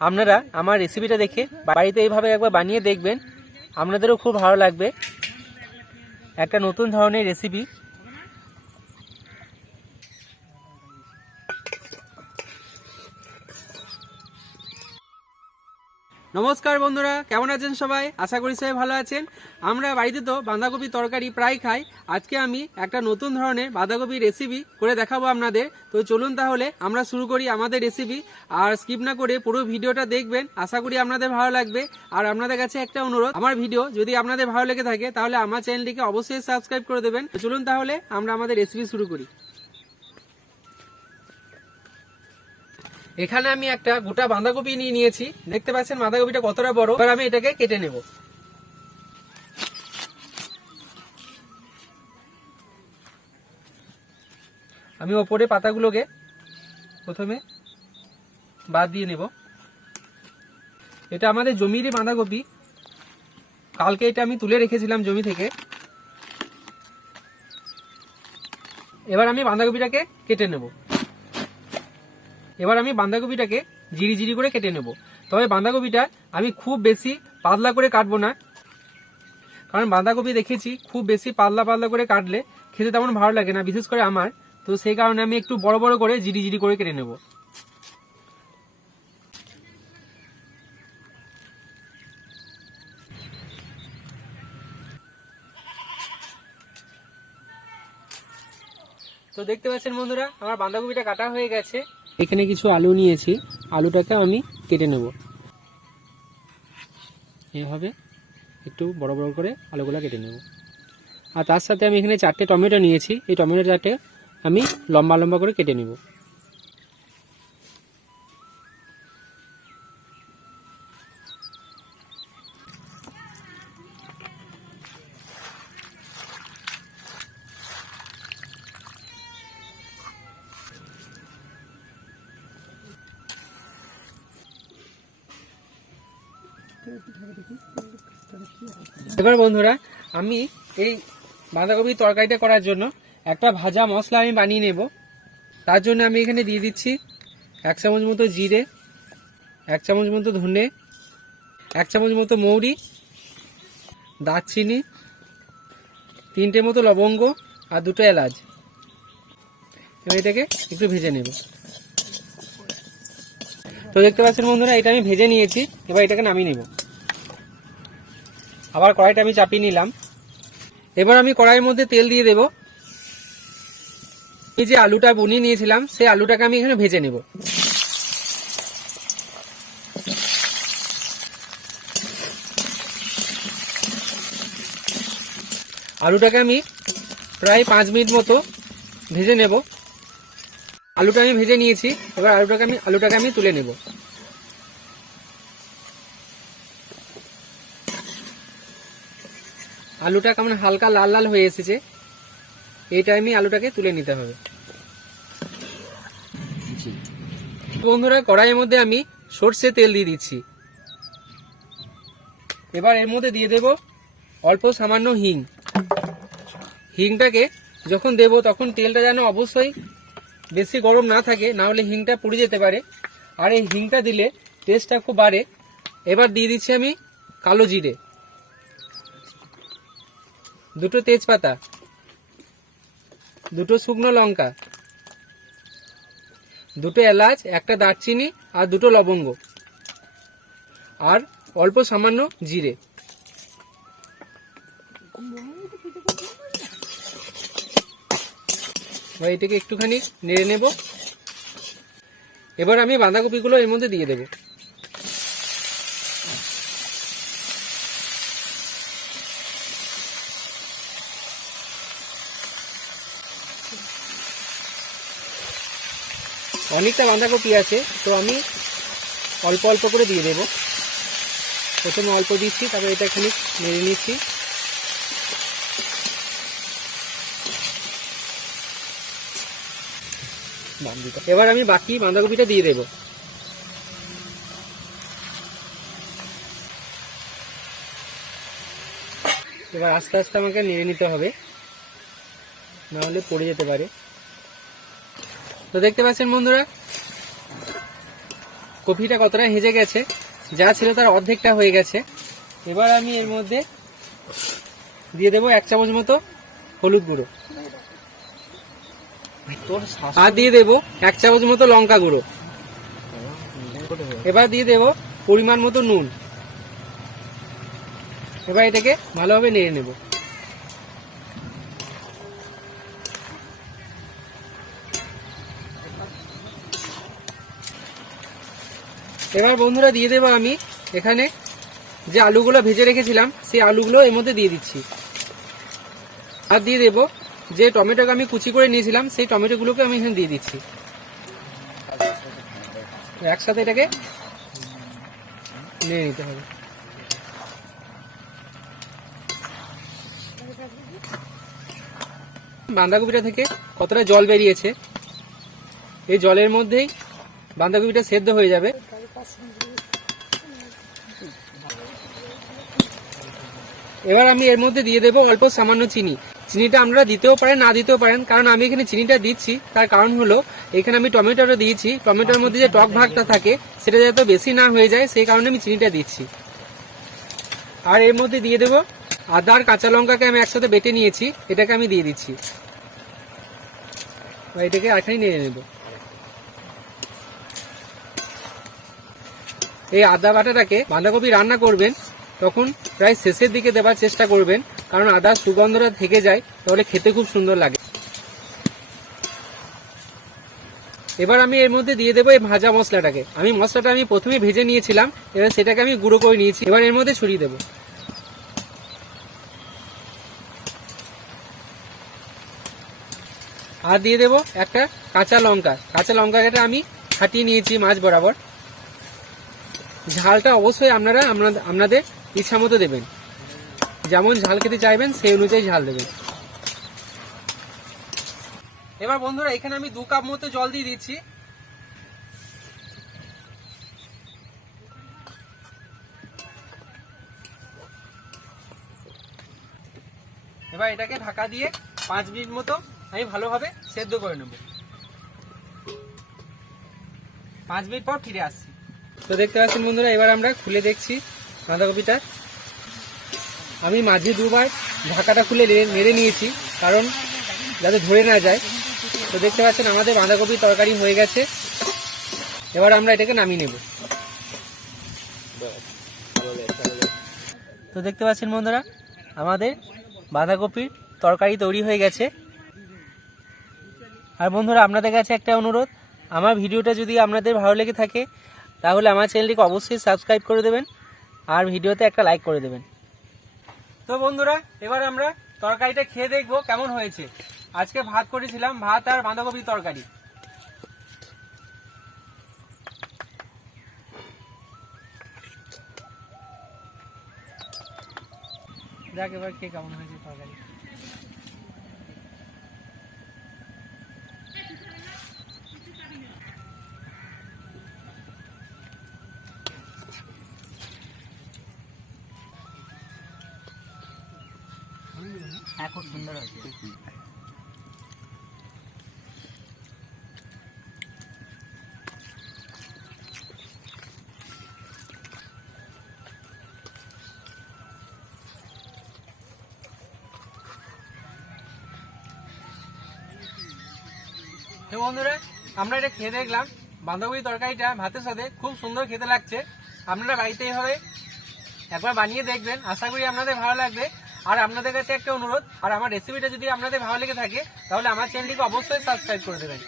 আপনারা আমার রেসিপিটা দেখে বাড়িতে এইভাবে একবার বানিয়ে দেখবেন। আপনাদেরও খুব ভালো লাগবে। একটা নতুন ধরনের রেসিপি নমস্কার বন্ধুরা, কেমন আছেন সবাই? আশা করি সবাই ভালো আছেন। আমরা বাড়িতে তো বাঁধাকপি তরকারি প্রায় খাই। আজকে আমি একটা নতুন ধরনের বাঁধাকপি রেসিপি করে দেখাবো আপনাদের। তো চলুন তাহলে আমরা শুরু করি আমাদের রেসিপি আর স্কিপ না করে পুরো ভিডিওটা দেখবেন। আশা করি আপনাদের ভালো লাগবে। আর আপনাদের কাছে একটা অনুরোধ, আমার ভিডিও যদি আপনাদের ভালো লেগে থাকে, তাহলে আমার চ্যানেলটিকে অবশ্যই সাবস্ক্রাইব করে দেবেন। চলুন তাহলে আমরা আমাদের রেসিপি শুরু করি। এখানে আমি একটা গোটা বাঁধাকপি নিয়ে নিয়েছি। দেখতে পাচ্ছেন বাঁধাকপিটা কতটা বড়? এবার আমি এটাকে কেটে নেব। আমি ওপরে পাতাগুলোকে প্রথমে বাদ দিয়ে নেব। এটা আমাদের জমিরই বাঁধাকপি। কালকে এটা আমি তুলে রেখেছিলাম জমি থেকে। এবার আমি বাঁধাকপিটাকে কেটে নেব। এবার আমি বাঁধাকপিটাকে জিরি জিরি করে কেটে নেব। তবে বাঁধাকপিটা আমি খুব বেশি পাতলা করে কাটবো না। কারণ বাঁধাকপি দেখেছি, খুব বেশি পাতলা পাতলা করে কাটলে খেতে তেমন ভালো লাগে না, বিশেষ করে আমার। তো সেই কারণে আমি একটু বড় বড় করে জিরি জিরি করে কেটে নেব। তো দেখতে পাচ্ছেন বন্ধুরা, আমার বাঁধাকপিটা কাটা হয়ে গেছে। এখানে কিছু আলু নিয়েছি। আলুটাকে আমি কেটে নেব। এভাবে একটু বড় বড় করে আলুগুলো কেটে নেব। আর তার সাথে আমি এখানে চারটে টমেটো নিয়েছি। এই টমেটো চারটে আমি লম্বা লম্বা করে কেটে নেব। এবার বন্ধুরা, আমি এই বাঁধাকপির তরকারিটা করার জন্য একটা ভাজা মশলা আমি বানিয়ে নেব। তার জন্য আমি এখানে দিয়ে দিচ্ছি এক চামচ মতো জিরে, এক চামচ মতো ধনে, এক চামচ মতো মৌরি, দারচিনি, তিনটে মতো লবঙ্গ আর দুটো এলাচ। এবার এটাকে একটু ভেজে নেব। তো দেখতে পাচ্ছেন বন্ধুরা, এটা আমি ভেজে নিয়েছি, এবার এটাকে নামিয়ে নেব। আবার কড়াইটা আমি চাপিয়ে নিলাম। এবার আমি কড়াইয়ের মধ্যে তেল দিয়ে দেব। এই যে আলুটা বনিয়ে নিয়েছিলাম, সেই আলুটাকে আমি এখানে ভেজে নেব। আলুটাকে আমি প্রায় পাঁচ মিনিট মতো ভেজে নেব। আলুটা আমি ভেজে নিয়েছি। এবার আলুটাকে আমি আলুটাকে আমি তুলে নেব। আলুটা কেমন হালকা লাল লাল হয়ে এসেছে এই টাইমে আলুটাকে তুলে নিতে হবে। বন্ধুরা কড়াইয়ের মধ্যে আমি সর্ষে তেল দিয়ে দিচ্ছি। এবার এর মধ্যে দিয়ে দেব অল্প সামান্য হিং। হিংটাকে যখন দেব তখন তেলটা যেন অবশ্যই বেশি গরম না থাকে না হলে হিংটা পুড়ে যেতে পারে। আর এই হিংটা দিলে টেস্টটা খুব বাড়ে। এবার দিয়ে দিচ্ছি আমি কালো জিরে। দুটো তেজপাতা, দুটো শুকনো লঙ্কা, দুটো এলাচ, একটা দারচিনি আর দুটো লবঙ্গ, আর অল্প সামান্য জিরে। এটাকে একটুখানি নেড়ে নেব। এবার আমি বাঁধাকপিগুলো এর মধ্যে দিয়ে দেবো। অনেকটা বাঁধাকপি আছে, তো আমি অল্প অল্প করে দিয়ে দেব। প্রথমে অল্প দিচ্ছি, তারপরে এটা খানিক নেড়ে নিচ্ছি। এবার আমি বাকি বাঁধাকপিটা দিয়ে দেব। এবার আস্তে আস্তে আমাকে নেড়ে নিতে হবে, নাহলে পড়ে যেতে পারে। তো দেখতে পাচ্ছেন বন্ধুরা, কপিটা কতটা হেজে গেছে, যা ছিল তার অর্ধেকটা হয়ে গেছে। এবার আমি এর মধ্যে দিয়ে দেবো এক চামচ মতো হলুদ গুঁড়ো। আর দিয়ে দেবো এক চামচ মতো লঙ্কা গুঁড়ো। এবার দিয়ে দেবো পরিমাণ মতো নুন। এবার এটাকে ভালোভাবে নেড়ে নেব। এবার বন্ধুরা দিয়ে দেবো আমি এখানে যে আলুগুলো ভেজে রেখেছিলাম, সেই আলুগুলো এর মধ্যে দিয়ে দিচ্ছি। আর দিয়ে দেবো যে টমেটোকে আমি কুচি করে নিয়েছিলাম, সেই টমেটোগুলোকে আমি এখানে দিয়ে দিচ্ছি। একসাথে এটাকে নিয়ে নিতে হবে। বাঁধাকপিটা থেকে কতটা জল বেরিয়েছে, এই জলের মধ্যেই বাঁধাকপিটা সেদ্ধ হয়ে যাবে। এবার আমি এর মধ্যে দিয়ে দেবো অল্প সামান্য চিনি। চিনিটা আমরা দিতেও পারেন, না দিতেও পারেন। কারণ আমি এখানে চিনিটা দিচ্ছি, তার কারণ হলো, এখানে আমি টমেটোটা দিয়েছি। টমেটোর মধ্যে যে টক ভাগটা থাকে, সেটা যাতে বেশি না হয়ে যায়, সেই কারণে আমি চিনিটা দিচ্ছি। আর এর মধ্যে দিয়ে দেবো আদা আর কাঁচা লঙ্কাকে আমি একসাথে বেটে নিয়েছি, এটাকে আমি দিয়ে দিচ্ছি। এটাকে এখানে নিয়ে নেব। এই আদা বাটাটাকে বাঁধাকপি রান্না করবেন, তখন প্রায় শেষের দিকে দেওয়ার চেষ্টা করবেন, কারণ আদার সুগন্ধটা থেকে যায়, তাহলে খেতে খুব সুন্দর লাগে। এবার আমি এর মধ্যে দিয়ে দেবো এই ভাজা মশলাটাকে। আমি মশলাটা আমি প্রথমে ভেজে নিয়েছিলাম, এবার সেটাকে আমি গুঁড়ো করে নিয়েছি, এবার এর মধ্যে ছড়িয়ে দেবো। আর দিয়ে দেবো একটা কাঁচা লঙ্কা। কাঁচা লঙ্কাটা আমি ফাটিয়ে নিয়েছি মাছ বরাবর। ঝালটা অবশ্যই আপনারা আপনাদের- ইচ্ছা মতো দেবেন। যেমন ঝাল খেতে চাইবেন, সেই অনুযায়ী ঝাল দেবেন। এবার বন্ধুরা, এখানে আমি দু কাপ মতো জল দিয়ে দিচ্ছি। এবার এটাকে ঢাকা দিয়ে পাঁচ মিনিট মতো আমি ভালোভাবে সেদ্ধ করে নেব। পাঁচ মিনিট পর ফিরে আসছি। তো দেখতে পাচ্ছেন বন্ধুরা, এবার আমরা খুলে দেখছি বাঁধাকপিটা। আমি মাঝে দুবার ঢাকাটা খুলে নেড়ে নিয়েছি, কারণ যাতে ধরে না যায়। তো দেখতে পাচ্ছেন, আমাদের বাঁধাকপি তরকারি হয়ে গেছে। এবার আমরা এটাকে নামিয়ে নেব। তো দেখতে পাচ্ছেন বন্ধুরা, আমাদের বাঁধাকপির তরকারি তৈরি হয়ে গেছে। আর বন্ধুরা, আপনাদের কাছে একটা অনুরোধ, আমার ভিডিওটা যদি আপনাদের ভালো লেগে থাকে তাহলে আমার চ্যানেলটিকে অবশ্যই সাবস্ক্রাইব করে দেবেন আর ভিডিওতে একটা লাইক করে দেবেন। তো বন্ধুরা, এবার আমরা তরকারিটা খেয়ে দেখব কেমন হয়েছে। আজকে ভাত করেছিলাম, ভাত আর বাঁধাকপির তরকারি। দেখ এবার খেয়ে কেমন হয়েছে তরকারি। হ্যাঁ সুন্দর তো বন্ধুরা, আমরা এটা খেয়ে দেখলাম। বাঁধাকপি তরকারিটা ভাতের সাথে খুব সুন্দর খেতে লাগছে। আপনারা বাড়িতে এইভাবে একবার বানিয়ে দেখবেন। আশা করি আপনাদের ভালো লাগবে। আর আপনাদের কাছে একটা অনুরোধ, আর আমার রেসিপিটা যদি আপনাদের ভালো লেগে থাকে, তাহলে আমার চ্যানেলটিকে অবশ্যই সাবস্ক্রাইব করে দেবেন।